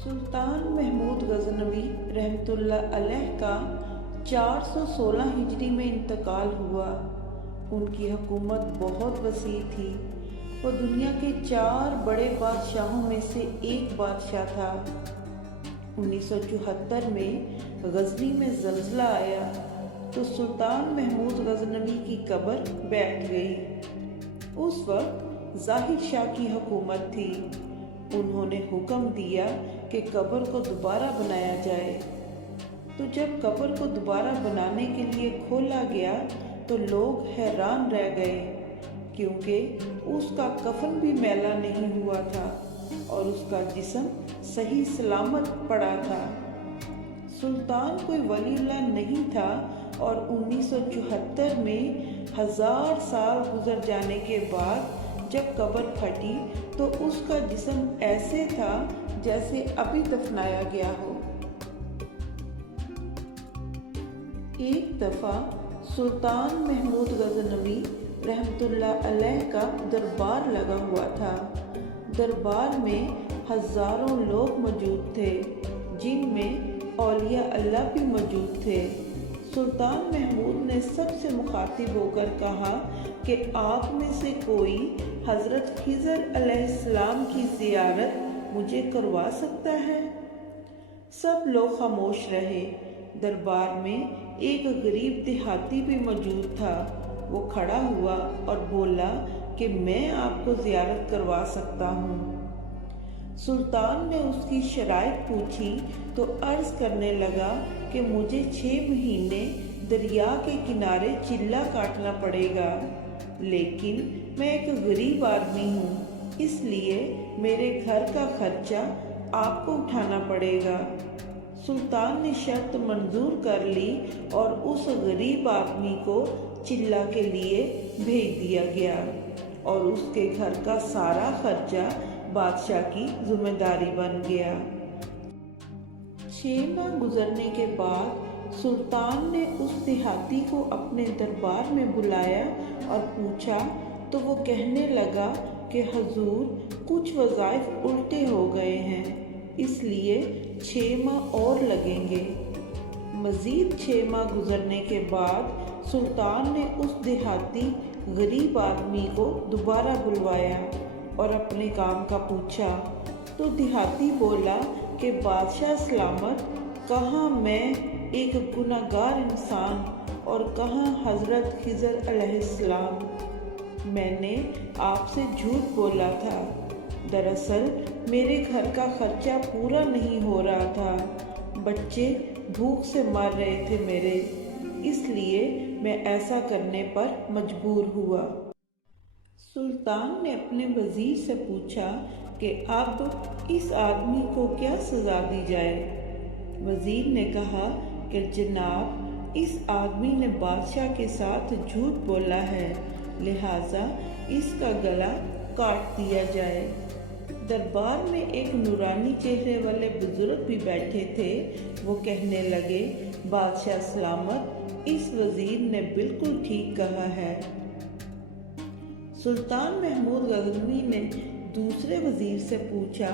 सुल्तान महमूद गज़नवी रहमतुल्लाह अलैह का 416 हिजरी में इंतकाल हुआ। उनकी हुकूमत बहुत वसी थी। वो दुनिया के 4 बड़े बादशाहों में से एक बादशाह था। 1974 में गजनी में ज़लज़ला आया तो सुल्तान महमूद गज़नवी की कब्र बैठ गई। उस वक्त ज़ाहिर शाह की हुकूमत थी। उन्होंने हुक्म दिया कि कब्र को दोबारा बनाया जाए। तो जब कब्र को दोबारा बनाने के लिए खोला गया तो लोग हैरान रह गए, क्योंकि उसका कफन भी मैला नहीं हुआ था और उसका जिस्म सही सलामत पड़ा था। सुल्तान कोई वलीउल्लाह नहीं था और 1974 में 1000 साल गुजर जाने के बाद जब कब्र फटी तो उसका जिस्म ऐसे था जैसे अभी दफनाया गया हो। एक दफ़ा सुल्तान महमूद गज़नवी रहमतुल्लाह अलैह का दरबार लगा हुआ था। दरबार में हज़ारों लोग मौजूद थे, जिनमें औलिया अल्लाह भी मौजूद थे। सुल्तान महमूद ने सबसे मुखातिब होकर कहा कि आप में से कोई हज़रत खिज़र अलैहिस्सलाम की ज़ियारत मुझे करवा सकता है? सब लोग खामोश रहे। दरबार में एक गरीब देहाती भी मौजूद था। वो खड़ा हुआ और बोला कि मैं आपको ज़ियारत करवा सकता हूँ। सुल्तान ने उसकी शराइत पूछी तो अर्ज़ करने लगा कि मुझे 6 महीने दरिया के किनारे चिल्ला काटना पड़ेगा, लेकिन मैं एक गरीब आदमी हूँ, इसलिए मेरे घर का खर्चा आपको उठाना पड़ेगा। सुल्तान ने शर्त मंजूर कर ली और उस गरीब आदमी को चिल्ला के लिए भेज दिया गया और उसके घर का सारा खर्चा बादशाह की जिम्मेदारी बन गया। 6 माह गुजरने के बाद सुल्तान ने उस देहाती को अपने दरबार में बुलाया और पूछा तो वो कहने लगा कि हुजूर, कुछ वज़ाइफ उल्टे हो गए हैं, इसलिए 6 माह और लगेंगे। मज़ीद 6 माह गुजरने के बाद सुल्तान ने उस देहाती गरीब आदमी को दोबारा बुलवाया और अपने काम का पूछा तो देहाती बोला कि बादशाह सलामत, कहाँ मैं एक गुनाहगार इंसान और कहाँ हज़रत खिज़र अलैहिस्सलाम। मैंने आपसे झूठ बोला था। दरअसल मेरे घर का खर्चा पूरा नहीं हो रहा था, बच्चे भूख से मर रहे थे मेरे, इसलिए मैं ऐसा करने पर मजबूर हुआ। सुल्तान ने अपने वज़ीर से पूछा कि अब इस आदमी को क्या सज़ा दी जाए। वज़ीर ने कहा कि जनाब, इस आदमी ने बादशाह के साथ झूठ बोला है, लिहाजा इसका गला काट दिया जाए। दरबार में एक नूरानी चेहरे वाले बुजुर्ग भी बैठे थे। वो कहने लगे, बादशाह सलामत, इस वज़ीर ने बिल्कुल ठीक कहा है। सुल्तान महमूद गज़नवी ने दूसरे वज़ीर से पूछा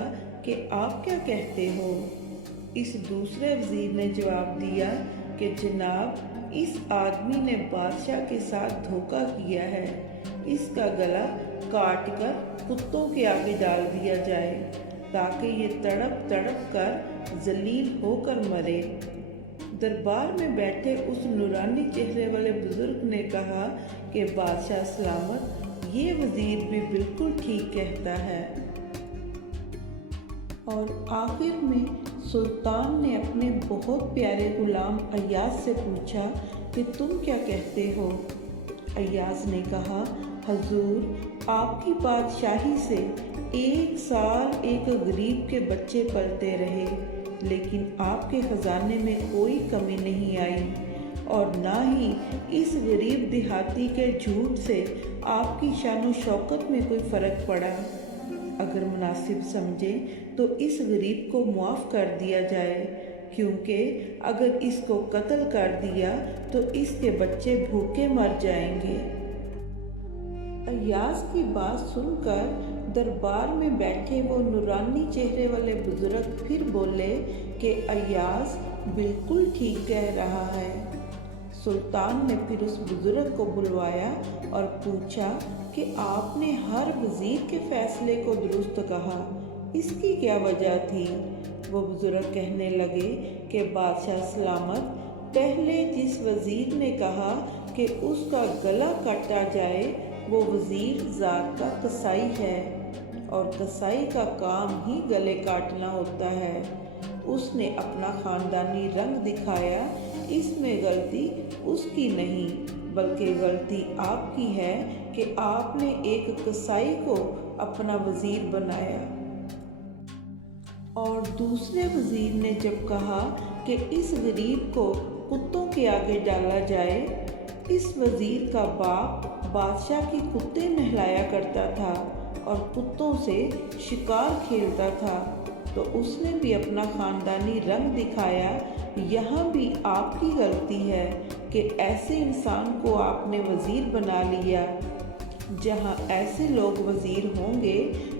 कि आप क्या कहते हो। इस दूसरे वज़ीर ने जवाब दिया कि जनाब, इस आदमी ने बादशाह के साथ धोखा किया है, इसका गला काट कर कुत्तों के आगे डाल दिया जाए ताकि ये तड़प तड़प कर जलील होकर मरे। दरबार में बैठे उस नूरानी चेहरे वाले बुजुर्ग ने कहा कि बादशाह सलामत, ये वज़ीर भी बिल्कुल ठीक कहता है। और आखिर में सुल्तान ने अपने बहुत प्यारे गुलाम अय्याज से पूछा कि तुम क्या कहते हो। अय्याज ने कहा, हुजूर, आपकी बादशाही से 1 साल एक गरीब के बच्चे पलते रहे, लेकिन आपके ख़जाने में कोई कमी नहीं आई और ना ही इस गरीब देहाती के झूठ से आपकी शान शौकत में कोई फ़र्क पड़ा। अगर मुनासिब समझे तो इस गरीब को मुआफ़ कर दिया जाए, क्योंकि अगर इसको कत्ल कर दिया तो इसके बच्चे भूखे मर जाएंगे। अय्याज की बात सुनकर दरबार में बैठे वो नूरानी चेहरे वाले बुजुर्ग फिर बोले कि अय्याज बिल्कुल ठीक कह रहा है। सुल्तान ने फिर उस बुजुर्ग को बुलवाया और पूछा कि आपने हर वजीर के फैसले को दुरुस्त कहा, इसकी क्या वजह थी? वो बुजुर्ग कहने लगे कि बादशाह सलामत, पहले जिस वजीर ने कहा कि उसका गला काटा जाए वो वजीर ज़ात का कसाई है और कसाई का काम ही गले काटना होता है। उसने अपना ख़ानदानी रंग दिखाया, इसमें गलती उसकी नहीं बल्कि गलती आपकी है कि आपने एक कसाई को अपना वजीर बनाया। और दूसरे वजीर ने जब कहा कि इस गरीब को कुत्तों के आगे डाला जाए, इस वजीर का बाप बादशाह की कुत्ते नहलाया करता था और कुत्तों से शिकार खेलता था, तो उसने भी अपना ख़ानदानी रंग दिखाया। यहाँ भी आपकी गलती है कि ऐसे इंसान को आपने वज़ीर बना लिया। जहाँ ऐसे लोग वज़ीर होंगे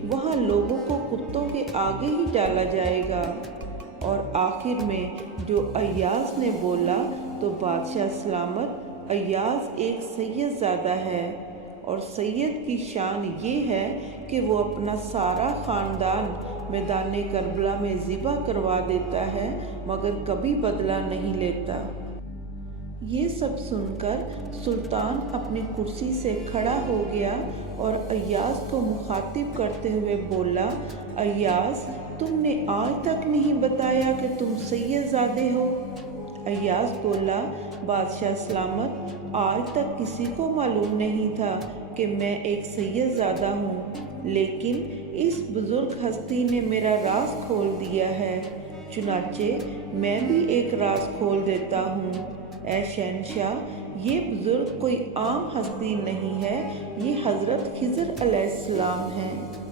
वहाँ लोगों को कुत्तों के आगे ही डाला जाएगा। और आखिर में जो अय्याज ने बोला तो बादशाह सलामत, अय्याज एक सैयदज़ादा है और सैयद की शान ये है कि वो अपना सारा ख़ानदान मैदान करबला में ज़िबा करवा देता है मगर कभी बदला नहीं लेता। ये सब सुनकर सुल्तान अपनी कुर्सी से खड़ा हो गया और अय्याज को मुखातिब करते हुए बोला, अय्याज तुमने आज तक नहीं बताया कि तुम सैयदज़ादे हो। अय्याज बोला, बादशाह सलामत, आज तक किसी को मालूम नहीं था कि मैं एक सैयदज़ादा हूँ, लेकिन इस बुज़ुर्ग हस्ती ने मेरा राज खोल दिया है, चुनाचे मैं भी एक राज खोल देता हूँ। ऐ शहंशाह, ये बुज़ुर्ग कोई आम हस्ती नहीं है, ये हज़रत खिज़र अलैहिस्सलाम हैं।